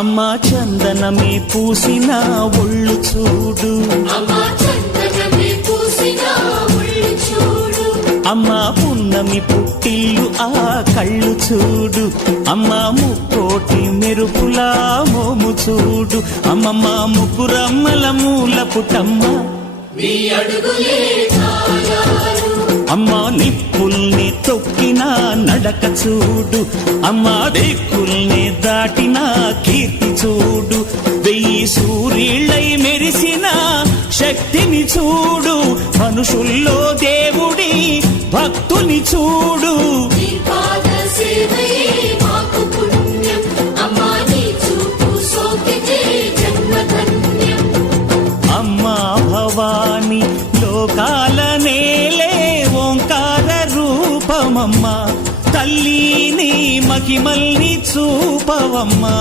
అమ్మా చందనమే పూసిన ఒళ్ళు చూడు, అమ్మా పున్నమి పుట్టిల్లు ఆ కళ్ళు చూడు, అమ్మా ముక్కోటి మెరుపులా మోము చూడు, అమ్మమ్మ ముగ్గురమ్మల మూల పుట్టమ్మ అమ్మా నిప్పుల్ని తొక్కిన నడక చూడు, అమ్మా దిక్కుల్ని దాటిన కీర్తి చూడు, 1000 సూర్యుళ్ళై మెరిసిన శక్తిని చూడు, మనుషుల్లో దేవుడి భక్తుని చూడు. అమ్మా భవాని లోకాల నేలే ఓంకార రూపమమ్మా, తల్లిని మహిమల్ని చూపవమ్మా.